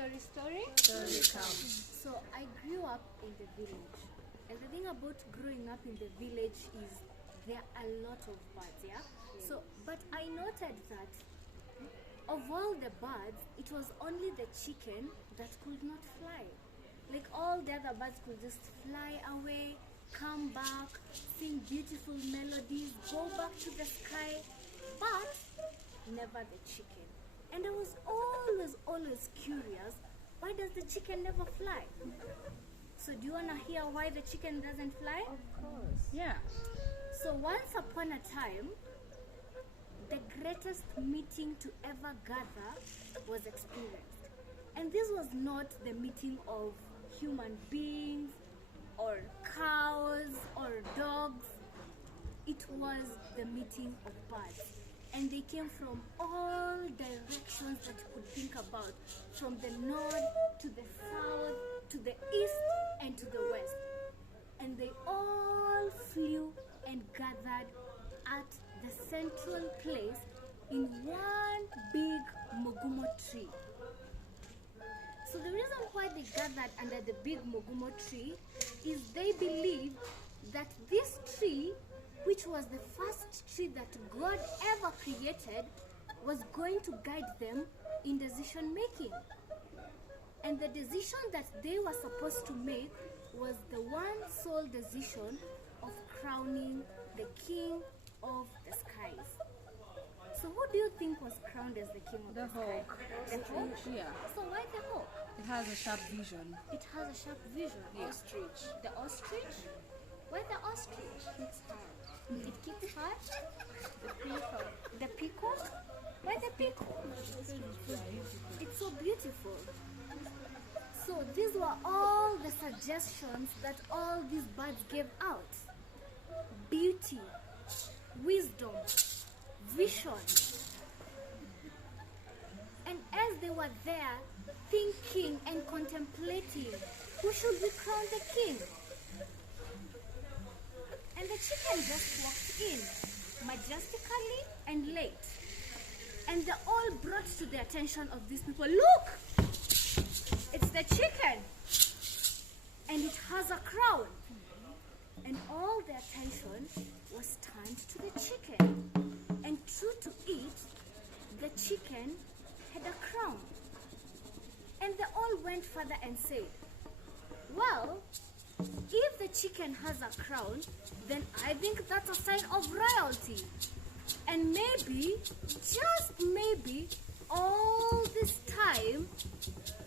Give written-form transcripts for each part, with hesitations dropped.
Story come. So I grew up in the village, and the thing about growing up in the village is there are a lot of birds, yeah? So, but I noted that of all the birds, it was only the chicken that could not fly. Like all the other birds could just fly away, come back, sing beautiful melodies, go back to the sky, but never the chicken. And I was always curious, why does the chicken never fly? So do you want to hear why the chicken doesn't fly? Of course. Yeah. So once upon a time, the greatest meeting to ever gather was experienced. And this was not the meeting of human beings or cows or dogs. It was the meeting of birds. And they came from all directions that you could think about, from the north to the south, to the east and to the west. And they all flew and gathered at the central place in one big mogumo tree. So the reason why they gathered under the big mogumo tree is they believed that this tree, which was the first tree that God ever created, was going to guide them in decision making. And the decision that they were supposed to make was the one sole decision of crowning the king of the skies. So who do you think was crowned as the king of the sky? The hawk? Yeah. So why the hawk? It has a sharp vision. It has a sharp vision. Yeah. Ostrich. The ostrich? Why the ostrich? It's hard. It keeps hard. The peacock. The peacock? Why the peacock? It's so beautiful. So these were all the suggestions that all these birds gave out. Beauty, wisdom, vision. And as they were there thinking and contemplating, who should we crown the king? And the chicken just walked in, majestically and late. And they all brought to the attention of these people, look! It's the chicken! And it has a crown. And all the attention was turned to the chicken. And true to it, the chicken had a crown. And they all went further and said, well, if the chicken has a crown, then I think that's a sign of royalty. And maybe, just maybe, all this time,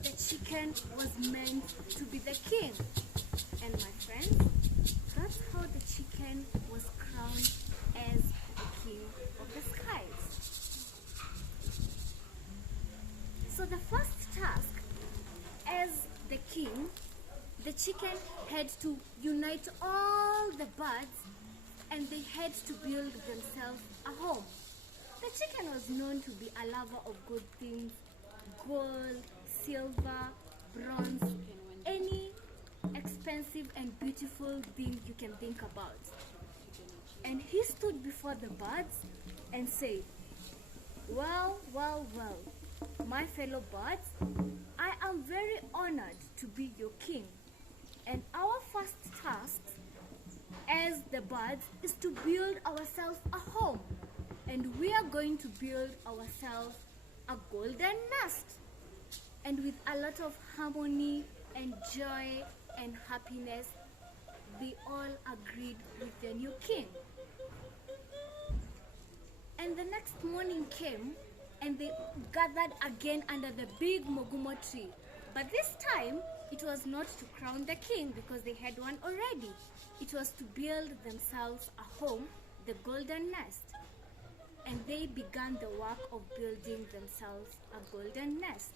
the chicken was meant to be the king. And my friends, that's how the chicken was crowned as the king of the skies. So the first task as the king, the chicken had to unite all the birds and they had to build themselves a home. The chicken was known to be a lover of good things, gold, silver, bronze, any expensive and beautiful thing you can think about. And he stood before the birds and said, well, my fellow birds, I am very honored to be your king. And our first task as the birds is to build ourselves a home. And we are going to build ourselves a golden nest. And with a lot of harmony and joy and happiness, they all agreed with the new king. And the next morning came and they gathered again under the big mogumo tree. But this time, it was not to crown the king because they had one already. It was to build themselves a home, the golden nest. And they began the work of building themselves a golden nest.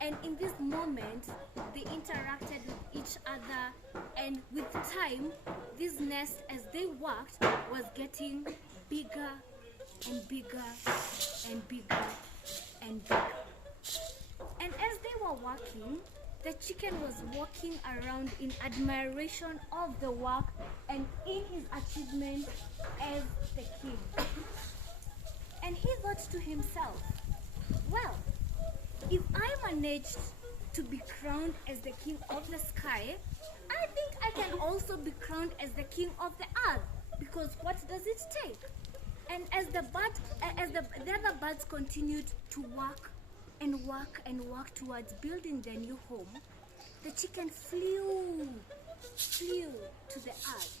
And in this moment, they interacted with each other, and with time, this nest, as they worked, was getting bigger and bigger and bigger and bigger. And as they were working, the chicken was walking around in admiration of the work and in his achievement as the king. And he thought to himself, well, managed to be crowned as the king of the sky, I think I can also be crowned as the king of the earth, because what does it take? And as the other birds continued to work and work and work towards building their new home, the chicken flew to the earth.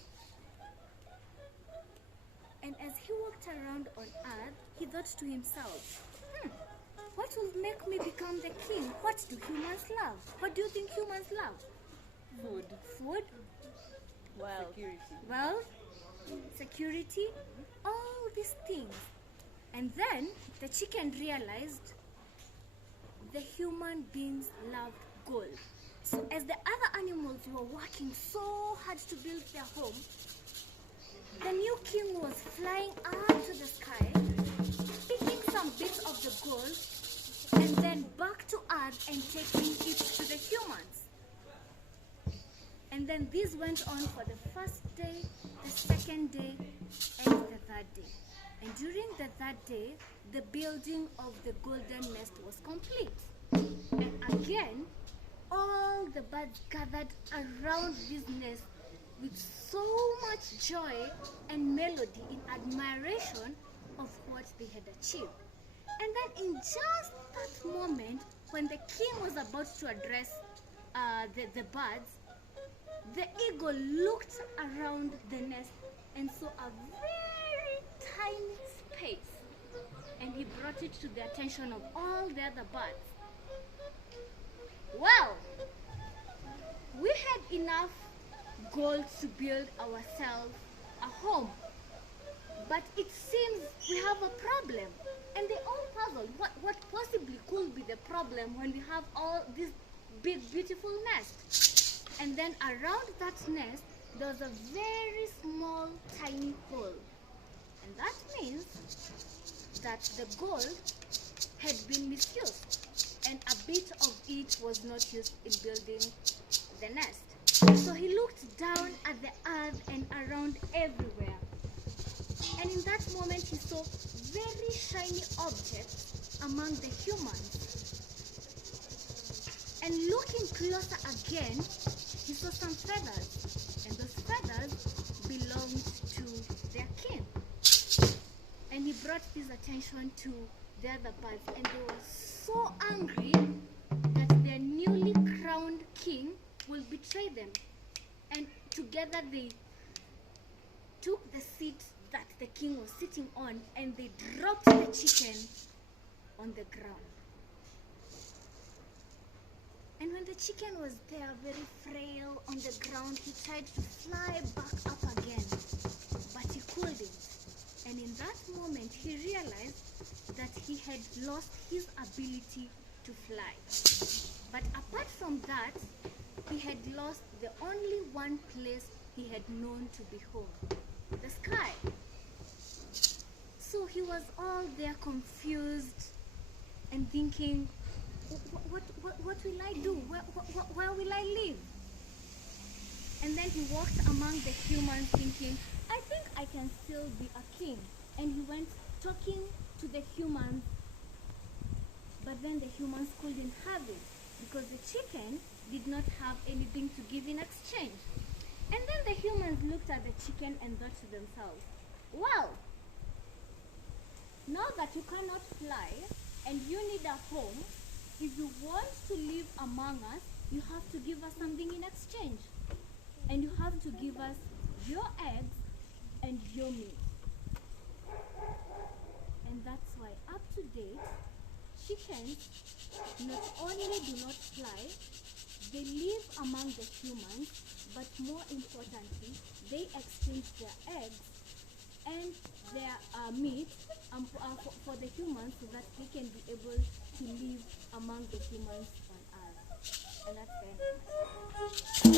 And as he walked around on earth, he thought to himself, what will make me become the king? What do humans love? What do you think humans love? Food. Food? Well. Security. Wealth? Security? All these things. And then the chicken realized the human beings loved gold. So as the other animals were working so hard to build their home, the new king was flying up to the sky, picking some bits of the gold, and then back to earth and taking it to the humans. And then this went on for the first day, the second day, and the third day. And during the third day, the building of the golden nest was complete. And again, all the birds gathered around this nest with so much joy and melody in admiration of what they had achieved. And then in just that moment, when the king was about to address the birds, the eagle looked around the nest and saw a very tiny space. And he brought it to the attention of all the other birds. Well, we had enough gold to build ourselves a home. But it seems we have a problem. And they all puzzled. What possibly could be the problem when we have all this big, beautiful nest? And then around that nest, there was a very small, tiny hole. And that means that the gold had been misused. And a bit of it was not used in building the nest. So he looked down at the earth and around everywhere. And in that moment, he saw very shiny objects among the humans. And looking closer again, he saw some feathers. And those feathers belonged to their king. And he brought this attention to the other birds. And they were so angry that their newly crowned king will betray them. And together they took the seat that the king was sitting on, and they dropped the chicken on the ground. And when the chicken was there, very frail on the ground, he tried to fly back up again, but he couldn't. And in that moment, he realized that he had lost his ability to fly. But apart from that, he had lost the only one place he had known to be home, the sky. So he was all there confused and thinking, what will I do? Where will I live? And then he walked among the humans thinking, I think I can still be a king. And he went talking to the humans, but then the humans couldn't have it because the chicken did not have anything to give in exchange. And then the humans looked at the chicken and thought to themselves, well, now that you cannot fly and you need a home, if you want to live among us, you have to give us something in exchange. And you have to give us your eggs and your meat. And that's why up to date, chickens not only do not fly, they live among the humans, but more importantly, they exchange their eggs and their meat for the humans so that they can be able to live among the humans on earth. And that's very nice.